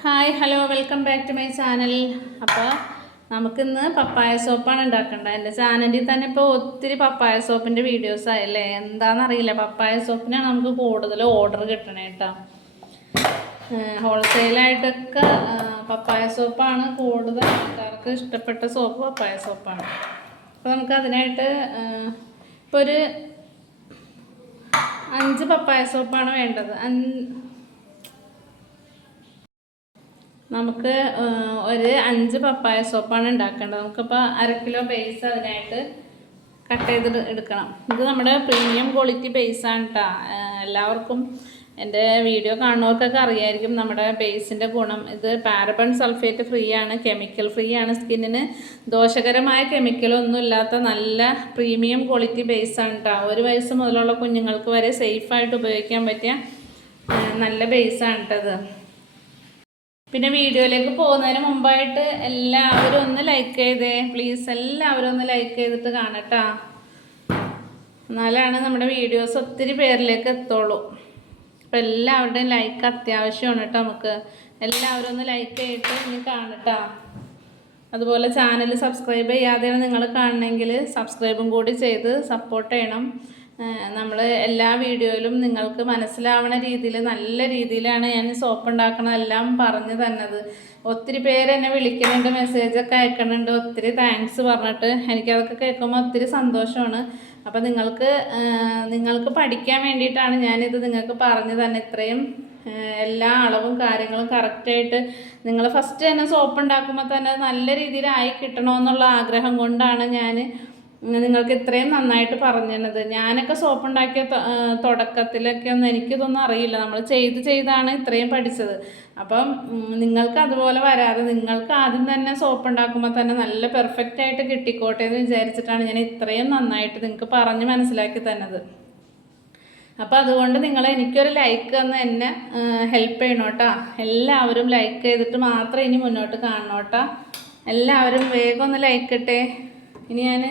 Hi hello welcome back to my channel. അപ്പോൾ നമുക്കിന്ന് പപ്പായ സോപ്പാണ് ഉണ്ടാക്കേണ്ടത്. എന്റെ ചാനലിൽ തന്നെ ഇപ്പോൾ ഒത്തിരി പപ്പായ സോപ്പിന്റെ വീഡിയോസ് ആയല്ലേ? എന്താണെന്നറിയില്ല പപ്പായ സോപ്പിനാണ് നമുക്ക് കൂടുതൽ ഓർഡർ കിട്ടണേ കേട്ടോ. ഹോൾസെയിലായിട്ടൊക്കെ പപ്പായ സോപ്പാണ് കൂടുതൽ ആൾക്കാർക്ക് ഇഷ്ടപ്പെട്ട സോപ്പ് പപ്പായ സോപ്പാണ്. അപ്പോൾ നമുക്ക് അതിനായിട്ട് ഇപ്പോൾ ഒരു അഞ്ച് പപ്പായ സോപ്പാണ് വേണ്ടത്. അഞ്ച് നമുക്ക് ഒരു അഞ്ച് പപ്പായ സോപ്പാണ് ഉണ്ടാക്കേണ്ടത്. നമുക്കിപ്പോൾ അര കിലോ ബേസ് അതിനായിട്ട് കട്ട് ചെയ്ത് എടുക്കണം. ഇത് നമ്മുടെ പ്രീമിയം ക്വാളിറ്റി ബേസാണ് കേട്ടോ എല്ലാവർക്കും എന്റെ വീഡിയോ കാണുന്നവർക്കൊക്കെ അറിയായിരിക്കും നമ്മുടെ ബേസിന്റെ ഗുണം. ഇത് പാരബൺ സൾഫേറ്റ് ഫ്രീ ആണ് കെമിക്കൽ ഫ്രീ ആണ്. സ്കിന്നിന് ദോഷകരമായ കെമിക്കലൊന്നും ഇല്ലാത്ത നല്ല പ്രീമിയം ക്വാളിറ്റി ബേസാണ് കേട്ടോ ഒരു വയസ്സ് മുതലുള്ള കുഞ്ഞുങ്ങൾക്ക് വരെ സേഫായിട്ട് ഉപയോഗിക്കാൻ പറ്റിയ നല്ല ബേസാണ് കേട്ടത് പിന്നെ വീഡിയോയിലേക്ക് പോകുന്നതിന് മുമ്പായിട്ട് എല്ലാവരും ഒന്ന് ലൈക്ക് ചെയ്തേ. പ്ലീസ് എല്ലാവരും ഒന്ന് ലൈക്ക് ചെയ്തിട്ട് കാണട്ടാ. എന്നാലാണ് നമ്മുടെ വീഡിയോസ് ഒത്തിരി പേരിലേക്ക് എത്തുള്ളൂ. അപ്പം എല്ലാവരുടെയും ലൈക്ക് അത്യാവശ്യമാണ് കേട്ടോ നമുക്ക്. എല്ലാവരും ഒന്ന് ലൈക്ക് ചെയ്തിട്ട് ഇനി കാണട്ടാ. അതുപോലെ ചാനൽ സബ്സ്ക്രൈബ് ചെയ്യാതെയാണ് നിങ്ങൾ കാണണമെങ്കിൽ സബ്സ്ക്രൈബും കൂടി ചെയ്ത് സപ്പോർട്ട് ചെയ്യണം. നമ്മൾ എല്ലാ വീഡിയോയിലും നിങ്ങൾക്ക് മനസ്സിലാവുന്ന രീതിയിൽ നല്ല രീതിയിലാണ് ഞാൻ സോപ്പ് ഉണ്ടാക്കണതെല്ലാം പറഞ്ഞു തന്നത്. ഒത്തിരി പേര് എന്നെ വിളിക്കുന്നുണ്ട് മെസ്സേജൊക്കെ അയക്കുന്നുണ്ട് ഒത്തിരി താങ്ക്സ് പറഞ്ഞിട്ട് എനിക്കതൊക്കെ കേൾക്കുമ്പോൾ ഒത്തിരി സന്തോഷമാണ്. അപ്പോൾ നിങ്ങൾക്ക് നിങ്ങൾക്ക് പഠിക്കാൻ വേണ്ടിയിട്ടാണ് ഞാനിത് നിങ്ങൾക്ക് പറഞ്ഞു തന്നെ. ഇത്രയും എല്ലാ അളവും കാര്യങ്ങളും കറക്റ്റായിട്ട് നിങ്ങൾ ഫസ്റ്റ് തന്നെ സോപ്പ് ഉണ്ടാക്കുമ്പോൾ തന്നെ നല്ല രീതിയിലായി കിട്ടണമെന്നുള്ള ആഗ്രഹം കൊണ്ടാണ് ഞാൻ നിങ്ങൾക്ക് ഇത്രയും നന്നായിട്ട് പറഞ്ഞു തന്നത് ഞാനൊക്കെ സോപ്പ് ഉണ്ടാക്കിയ തൊ- ആ, തുടക്കത്തിലൊക്കെ ഒന്നും എനിക്കിതൊന്നും അറിയില്ല. നമ്മൾ ചെയ്ത് ചെയ്താണ് ഇത്രയും പഠിച്ചത്. അപ്പം നിങ്ങൾക്ക് അതുപോലെ വരാതെ നിങ്ങൾക്ക് ആദ്യം തന്നെ സോപ്പ് ഉണ്ടാക്കുമ്പോൾ തന്നെ നല്ല പെർഫെക്റ്റ് ആയിട്ട് കിട്ടിക്കോട്ടെ എന്ന് വിചാരിച്ചിട്ടാണ് ഞാൻ ഇത്രയും നന്നായിട്ട് നിങ്ങൾക്ക് പറഞ്ഞ് മനസ്സിലാക്കി തന്നത്. അപ്പോൾ അതുകൊണ്ട് നിങ്ങൾ എനിക്കൊരു ലൈക്ക് തന്ന് എന്നെ ഹെൽപ്പ് ചെയ്യണം എല്ലാവരും ലൈക്ക് ചെയ്തിട്ട് മാത്രം ഇനി മുന്നോട്ട് കാണണം എല്ലാവരും വേഗം ഒന്ന് ലൈക്ക് ഇട്ടേ. ഇനി ഞാൻ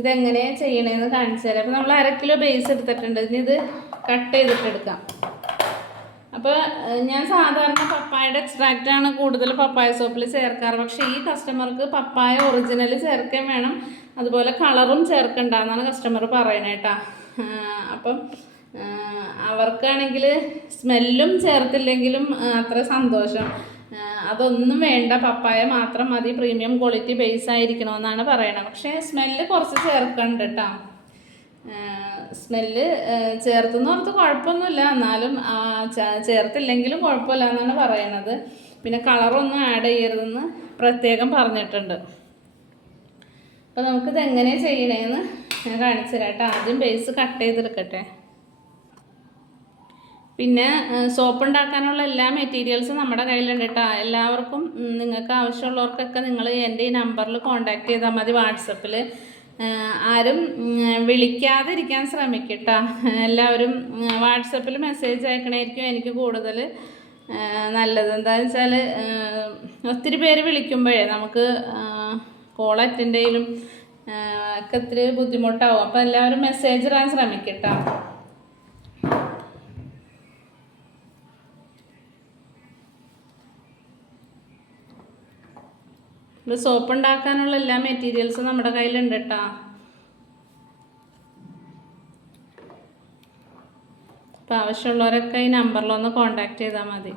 ഇതെങ്ങനെ ചെയ്യണേന്ന് കാണിച്ചു തരാം. അപ്പോൾ നമ്മൾ അര കിലോ ബേസ് എടുത്തിട്ടുണ്ട്. ഇനി ഇത് കട്ട് ചെയ്തിട്ട് എടുക്കാം. അപ്പോൾ ഞാൻ സാധാരണ പപ്പായയുടെ എക്സ്ട്രാക്റ്റാണ് കൂടുതൽ പപ്പായ സോപ്പിൽ ചേർക്കാറ്. പക്ഷേ ഈ കസ്റ്റമർക്ക് പപ്പായ ഒറിജിനൽ ചേർക്കാൻ വേണം. അതുപോലെ കളറും ചേർക്കണ്ടെന്നാണ് കസ്റ്റമർ പറയണേ കേട്ടോ അപ്പം അവർക്കാണെങ്കിൽ സ്മെല്ലും ചേർത്തില്ലെങ്കിലും അത്ര സന്തോഷം. അതൊന്നും വേണ്ട. പപ്പായ മാത്രം മതി. പ്രീമിയം ക്വാളിറ്റി ബേസ് ആയിരിക്കണമെന്നാണ് പറയണത്. പക്ഷേ സ്മെല്ല് കുറച്ച് ചേർക്കണ്ട് കേട്ടോ സ്മെല്ല് ചേർത്തെന്ന് ഓർത്ത് കുഴപ്പമൊന്നുമില്ല. എന്നാലും ചേർത്തില്ലെങ്കിലും കുഴപ്പമില്ല എന്നാണ് പറയണത്. പിന്നെ കളറൊന്നും ആഡ് ചെയ്യരുതെന്ന് പ്രത്യേകം പറഞ്ഞിട്ടുണ്ട്. അപ്പോൾ നമുക്കിത് എങ്ങനെ ചെയ്യണേന്ന് ഞാൻ കാണിച്ചു തരാം കേട്ടോ ആദ്യം ബേസ് കട്ട് ചെയ്തെടുക്കട്ടെ. പിന്നെ സോപ്പ് ഉണ്ടാക്കാനുള്ള എല്ലാ മെറ്റീരിയൽസും നമ്മുടെ കയ്യിലുണ്ട് കേട്ടോ എല്ലാവർക്കും നിങ്ങൾക്ക് ആവശ്യമുള്ളവർക്കൊക്കെ നിങ്ങൾ എന്റെ ഈ നമ്പറിൽ കോൺടാക്ട് ചെയ്താൽ മതി വാട്സപ്പിൽ ആരും വിളിക്കാതെ വിളിക്കാതിരിക്കാൻ ശ്രമിക്കട്ടോ എല്ലാവരും വാട്സപ്പിൽ മെസ്സേജ് അയക്കണമായിരിക്കും എനിക്ക് കൂടുതൽ നല്ലത്. എന്താണെന്ന് വെച്ചാൽ ഒത്തിരി പേര് വിളിക്കുമ്പോഴേ നമുക്ക് കോൾ അറ്റൻഡ് ചെയ്യലും ഒക്കെ ഒത്തിരി ബുദ്ധിമുട്ടാവും. അപ്പോൾ എല്ലാവരും മെസ്സേജ് ഇടാൻ ശ്രമിക്കട്ടോ ഇത് സോപ്പ് ഉണ്ടാക്കാനുള്ള എല്ലാ മെറ്റീരിയൽസും നമ്മുടെ കയ്യിലുണ്ട് കേട്ടോ അപ്പോൾ ആവശ്യമുള്ളവരൊക്കെ ഈ നമ്പറിലൊന്ന് കോണ്ടാക്ട് ചെയ്താൽ മതി.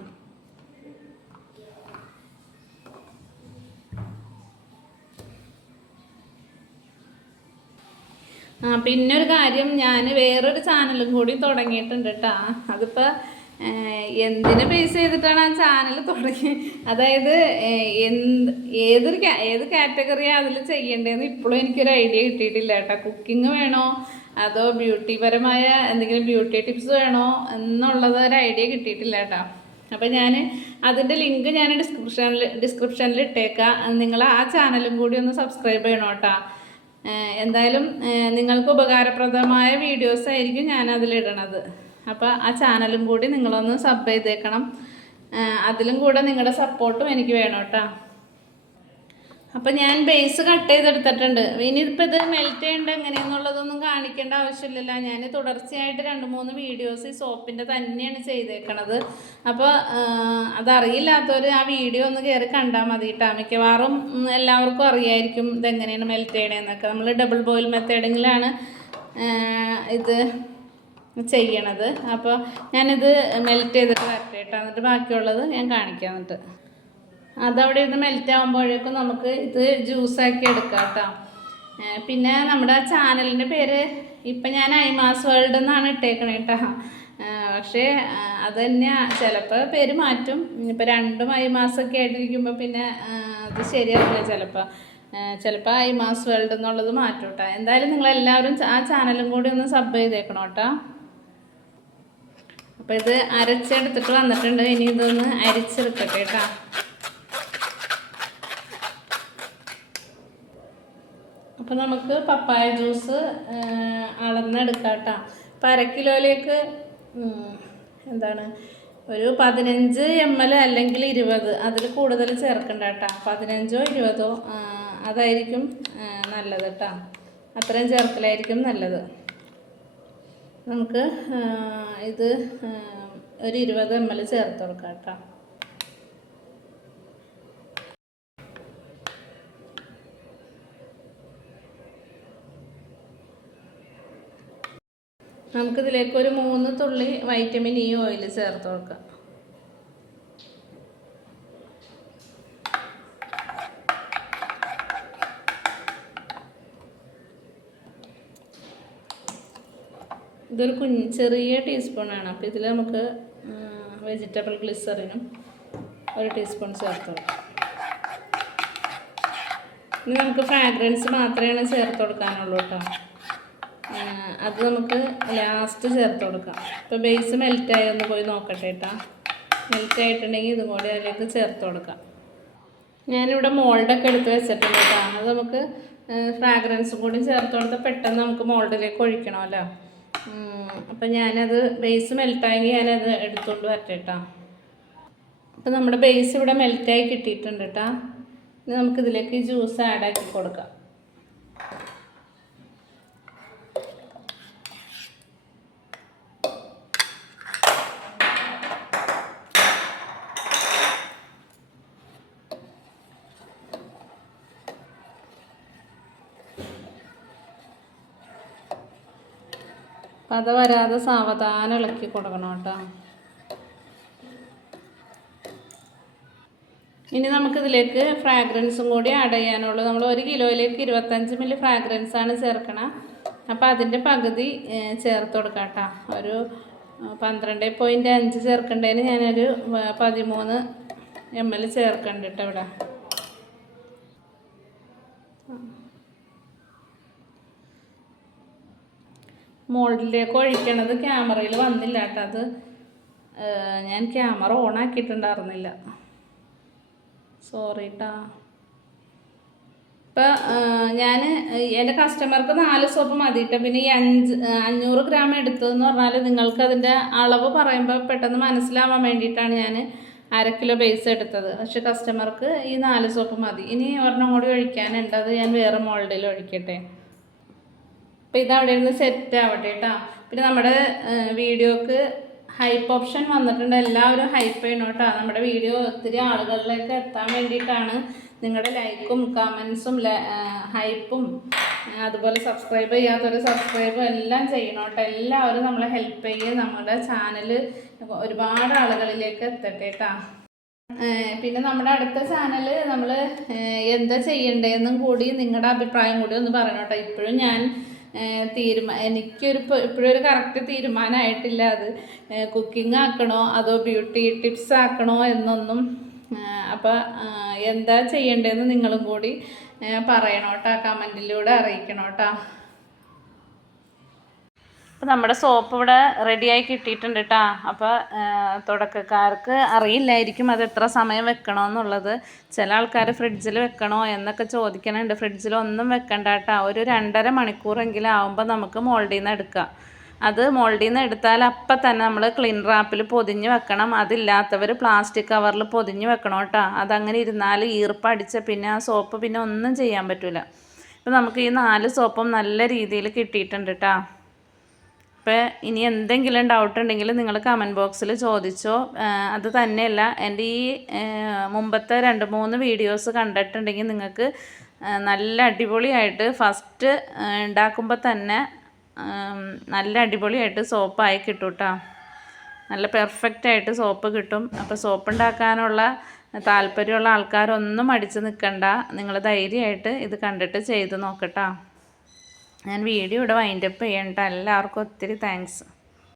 ആ പിന്നെ ഒരു കാര്യം ഞാൻ വേറൊരു ചാനലും കൂടി തുടങ്ങിയിട്ടുണ്ട് കേട്ടോ അതിപ്പോൾ എന്തിനെ ബേസ് ചെയ്തിട്ടാണ് ആ ചാനൽ തുടങ്ങി? അതായത് എന്ത് ഏതൊരു ഏത് കാറ്റഗറിയാണ് അതിൽ ചെയ്യേണ്ടതെന്ന് ഇപ്പോഴും എനിക്കൊരു ഐഡിയ കിട്ടിയിട്ടില്ല കേട്ടോ. കുക്കിംഗ് വേണോ? അതോ ബ്യൂട്ടിപരമായ എന്തെങ്കിലും ബ്യൂട്ടി ടിപ്സ് വേണോ എന്നുള്ളത് ഒരു ഐഡിയ കിട്ടിയിട്ടില്ല കേട്ടോ. അപ്പോൾ ഞാൻ അതിന്റെ ലിങ്ക് ഞാൻ ഡിസ്ക്രിപ്ഷനിൽ ഡിസ്ക്രിപ്ഷനിൽ ഇട്ടേക്കാം. നിങ്ങൾ ആ ചാനലും കൂടി ഒന്ന് സബ്സ്ക്രൈബ് ചെയ്യണം കേട്ടോ. എന്തായാലും നിങ്ങൾക്ക് ഉപകാരപ്രദമായ വീഡിയോസ് ആയിരിക്കും ഞാൻ അപ്പോൾ ആ ചാനലും കൂടി നിങ്ങളൊന്ന് സബ് ചെയ്തേക്കണം. അതിലും കൂടെ നിങ്ങളുടെ സപ്പോർട്ടും എനിക്ക് വേണം കേട്ടോ അപ്പം ഞാൻ ബേസ് കട്ട് ചെയ്തെടുത്തിട്ടുണ്ട്. ഇനിയിപ്പോൾ ഇത് മെൽറ്റ് ചെയ്യേണ്ട എങ്ങനെയെന്നുള്ളതൊന്നും കാണിക്കേണ്ട ആവശ്യമില്ലല്ലോ. ഞാൻ തുടർച്ചയായിട്ട് രണ്ട് മൂന്ന് വീഡിയോസ് ഈ സോപ്പിന്റെ തന്നെയാണ് ചെയ്തേക്കണത്. അപ്പോൾ അതറിയില്ലാത്തവർ ആ വീഡിയോ ഒന്ന് കയറി കണ്ടാൽ മതി കേട്ടോ മിക്കവാറും എല്ലാവർക്കും അറിയായിരിക്കും ഇതെങ്ങനെയാണ് മെൽറ്റ് ചെയ്യണതെന്നൊക്കെ നമ്മൾ ഡബിൾ ബോയിൽ മെത്തേഡിങ്ങിലാണ് ഇത് ചെയ്യണത്. അപ്പോൾ ഞാനിത് മെൽറ്റ് ചെയ്തിട്ട് വരട്ടെ കേട്ടോ എന്നിട്ട് ബാക്കിയുള്ളത് ഞാൻ കാണിക്കാം എന്നിട്ട്. അതവിടെ ഇത് മെൽറ്റ് ആകുമ്പോഴേക്കും നമുക്ക് ഇത് ജ്യൂസാക്കി എടുക്കാം കേട്ടോ പിന്നെ നമ്മുടെ ചാനലിന്റെ പേര് ഇപ്പം ഞാൻ ഐമാസ് വേൾഡ് എന്നാണ് ഇട്ടേക്കണേ കേട്ടോ പക്ഷേ അത് തന്നെ ചിലപ്പോൾ പേര് മാറ്റും. ഇപ്പം രണ്ടും ഐമാസൊക്കെ ആയിട്ടിരിക്കുമ്പോൾ പിന്നെ അത് ശരിയാവില്ല ചിലപ്പോൾ ചിലപ്പോൾ ഐമാസ് വേൾഡ് എന്നുള്ളത് മാറ്റും കേട്ടോ എന്തായാലും നിങ്ങളെല്ലാവരും ആ ചാനലും കൂടി ഒന്ന് സബ് ചെയ്തേക്കണം കേട്ടോ അപ്പോൾ ഇത് അരച്ചെടുത്തിട്ട് വന്നിട്ടുണ്ട്. ഇനി ഇതൊന്ന് അരിച്ചെടുക്കട്ടെ കേട്ടോ. അപ്പോൾ നമുക്ക് പപ്പായ ജ്യൂസ് അളന്നെടുക്കാം കേട്ടോ. അപ്പോൾ അര കിലോയിലേക്ക് എന്താണ് ഒരു പതിനഞ്ച് എം എൽ അല്ലെങ്കിൽ ഇരുപത് അതിൽ കൂടുതൽ ചേർക്കണ്ട കേട്ടോ. പതിനഞ്ചോ ഇരുപതോ അതായിരിക്കും നല്ലത് കേട്ടോ. അത്രയും ചേർക്കലായിരിക്കും നല്ലത്. നമുക്ക് ഇത് ഒരു ഇരുപത് എം എൽ ചേർത്ത് കൊടുക്കാം കേട്ടോ. നമുക്കിതിലേക്ക് ഒരു മൂന്ന് തുള്ളി വൈറ്റമിൻ ഇ ഓയിൽ ചേർത്ത് കൊടുക്കാം. ഇതൊരു കുഞ്ഞ് ചെറിയ ടീസ്പൂണാണ്. അപ്പോൾ ഇതിൽ നമുക്ക് വെജിറ്റബിൾ ഗ്ലിസറിനും ഒരു ടീസ്പൂൺ ചേർത്ത് ഇനി നമുക്ക് ഫ്രാഗ്രൻസ് മാത്രമേ ചേർത്ത് കൊടുക്കാനുള്ളൂ കേട്ടോ അത് നമുക്ക് ലാസ്റ്റ് ചേർത്ത് കൊടുക്കാം. ഇപ്പോൾ ബേസ് മെൽറ്റായി ഒന്ന് പോയി നോക്കട്ടെ കേട്ടോ മെൽറ്റ് ആയിട്ടുണ്ടെങ്കിൽ ഇതും കൂടി അതിലേക്ക് ചേർത്ത് കൊടുക്കാം. ഞാനിവിടെ മോൾഡൊക്കെ എടുത്ത് വെച്ചിട്ടുണ്ട് കേട്ടോ അത് നമുക്ക് ഫ്രാഗ്രൻസും കൂടി ചേർത്ത് കൊടുത്താൽ പെട്ടെന്ന് നമുക്ക് മോൾഡിലേക്ക് ഒഴിക്കണമല്ലോ. അപ്പം ഞാനത് ബേസ് മെൽട്ടായെങ്കിൽ ഞാനത് എടുത്തുകൊണ്ട് വരട്ടെ കേട്ടോ അപ്പം നമ്മുടെ ബേസ് ഇവിടെ മെൽറ്റായി കിട്ടിയിട്ടുണ്ട് കേട്ടോ ഇനി നമുക്കിതിലേക്ക് ജ്യൂസ് ആഡ് ആക്കി കൊടുക്കാം. പത വരാതെ സാവധാനം ഇളക്കി കൊടുക്കണം കേട്ടോ. ഇനി നമുക്കിതിലേക്ക് ഫ്രാഗ്രൻസും കൂടി ആഡ് ചെയ്യാനുള്ളൂ. നമ്മൾ ഒരു കിലോയിലേക്ക് ഇരുപത്തഞ്ച് മില്ലി ഫ്രാഗ്രൻസ് ആണ് ചേർക്കണം. അപ്പോൾ അതിന്റെ പകുതി ചേർത്ത് കൊടുക്കാം കേട്ടോ. ഒരു പന്ത്രണ്ട് പോയിന്റ് അഞ്ച് ചേർക്കേണ്ടതിന് ഞാനൊരു പതിമൂന്ന് എം എൽ ചേർക്കണ്ട കേട്ടോ ഇവിടെ. മോൾഡിലേക്ക് ഒഴിക്കണത് ക്യാമറയിൽ വന്നില്ല കേട്ടോ അത് ഞാൻ ക്യാമറ ഓൺ ആക്കിയിട്ടുണ്ടായിരുന്നില്ല. സോറി കേട്ടാ ഇപ്പം ഞാൻ എന്റെ കസ്റ്റമർക്ക് നാല് സോപ്പ് മതി കേട്ടോ പിന്നെ ഈ അഞ്ച് അഞ്ഞൂറ് ഗ്രാം എടുത്തതെന്ന് പറഞ്ഞാൽ നിങ്ങൾക്ക് അതിന്റെ അളവ് പറയുമ്പോൾ പെട്ടെന്ന് മനസ്സിലാവാൻ വേണ്ടിയിട്ടാണ് ഞാൻ അര കിലോ ബേസ് എടുത്തത്. പക്ഷെ കസ്റ്റമർക്ക് ഈ നാല് സോപ്പ് മതി. ഇനി ഒരെണ്ണം കൂടി ഒഴിക്കാനുണ്ട്. അത് ഞാൻ വേറെ മോൾഡിൽ ഒഴിക്കട്ടെ. അപ്പോൾ ഇത് അവിടെ ഇരുന്ന് സെറ്റ് ആവട്ടെ കേട്ടോ പിന്നെ നമ്മുടെ വീഡിയോക്ക് ഹൈപ്പ് ഓപ്ഷൻ വന്നിട്ടുണ്ട്. എല്ലാവരും ഹൈപ്പ് ചെയ്യണം കേട്ടോ നമ്മുടെ വീഡിയോ ഒത്തിരി ആളുകളിലേക്ക് എത്താൻ വേണ്ടിയിട്ടാണ് നിങ്ങളുടെ ലൈക്കും കമൻസും ഹൈപ്പും അതുപോലെ സബ്സ്ക്രൈബ് ചെയ്യാത്തവർ സബ്സ്ക്രൈബ് എല്ലാം ചെയ്യണം കേട്ടോ എല്ലാവരും നമ്മളെ ഹെൽപ്പ് ചെയ്യുക നമ്മുടെ ചാനൽ ഒരുപാട് ആളുകളിലേക്ക് എത്തട്ടെ കേട്ടോ പിന്നെ നമ്മുടെ അടുത്ത ചാനൽ നമ്മൾ എന്താ ചെയ്യണ്ടേന്നും കൂടി നിങ്ങളുടെ അഭിപ്രായം കൂടി ഒന്ന് പറയണം കേട്ടോ ഇപ്പോഴും ഞാൻ തീരുമാ എനിക്കൊരു ഇപ്പോഴും കറക്റ്റ് തീരുമാനമായിട്ടില്ല അത്. കുക്കിംഗ് ആക്കണോ അതോ ബ്യൂട്ടി ടിപ്സ് ആക്കണോ എന്നൊന്നും അപ്പോൾ എന്താ ചെയ്യേണ്ടതെന്ന് നിങ്ങളും കൂടി പറയണോട്ടാ കമന്റിലൂടെ അറിയിക്കണം കേട്ടോ അപ്പോൾ നമ്മുടെ സോപ്പ് ഇവിടെ റെഡിയായി കിട്ടിയിട്ടുണ്ട് കേട്ടോ അപ്പോൾ തുടക്കക്കാർക്ക് അറിയില്ലായിരിക്കും അത് എത്ര സമയം വെക്കണമെന്നുള്ളത് ചില ആൾക്കാർ ഫ്രിഡ്ജിൽ വെക്കണോ എന്നൊക്കെ ചോദിക്കണുണ്ട്. ഫ്രിഡ്ജിൽ ഒന്നും വെക്കണ്ട കേട്ടോ ഒരു രണ്ടര മണിക്കൂറെങ്കിലും ആകുമ്പോൾ നമുക്ക് മോൾഡിൽ നിന്ന് എടുക്കാം. അത് മോൾഡിൽ നിന്ന് എടുത്താൽ അപ്പം തന്നെ നമ്മൾ ക്ലീൻ റാപ്പിൽ പൊതിഞ്ഞ് വെക്കണം. അതില്ലാത്തവർ പ്ലാസ്റ്റിക് കവറിൽ പൊതിഞ്ഞ് വെക്കണം കേട്ടോ അതങ്ങനെ ഇരുന്നാൽ ഈർപ്പടിച്ച പിന്നെ ആ സോപ്പ് പിന്നെ ഒന്നും ചെയ്യാൻ പറ്റില്ല ഇപ്പം നമുക്ക് ഈ നാല് സോപ്പും നല്ല രീതിയിൽ കിട്ടിയിട്ടുണ്ട് കേട്ടോ അപ്പോൾ ഇനി എന്തെങ്കിലും ഡൗട്ട് ഉണ്ടെങ്കിൽ നിങ്ങൾ കമന്റ് ബോക്സിൽ ചോദിച്ചോ. അത് തന്നെയല്ല എന്റെ ഈ മുമ്പത്തെ രണ്ട് മൂന്ന് വീഡിയോസ് കണ്ടിട്ടുണ്ടെങ്കിൽ നിങ്ങൾക്ക് നല്ല അടിപൊളിയായിട്ട് ഫസ്റ്റ് ഉണ്ടാക്കുമ്പോൾ തന്നെ നല്ല അടിപൊളിയായിട്ട് സോപ്പായി കിട്ടും കേട്ടോ നല്ല പെർഫെക്റ്റ് ആയിട്ട് സോപ്പ് കിട്ടും. അപ്പോൾ സോപ്പ് ഉണ്ടാക്കാനുള്ള താല്പര്യമുള്ള ആൾക്കാരൊന്നും മടിച്ച് നിൽക്കണ്ട നിങ്ങൾ ധൈര്യമായിട്ട് ഇത് കണ്ടിട്ട് ചെയ്ത് നോക്കട്ടോ ഞാൻ വീഡിയോ ഇവിടെ വൈൻഡപ്പ് ചെയ്യണ്ട എല്ലാവർക്കും ഒത്തിരി താങ്ക്സ്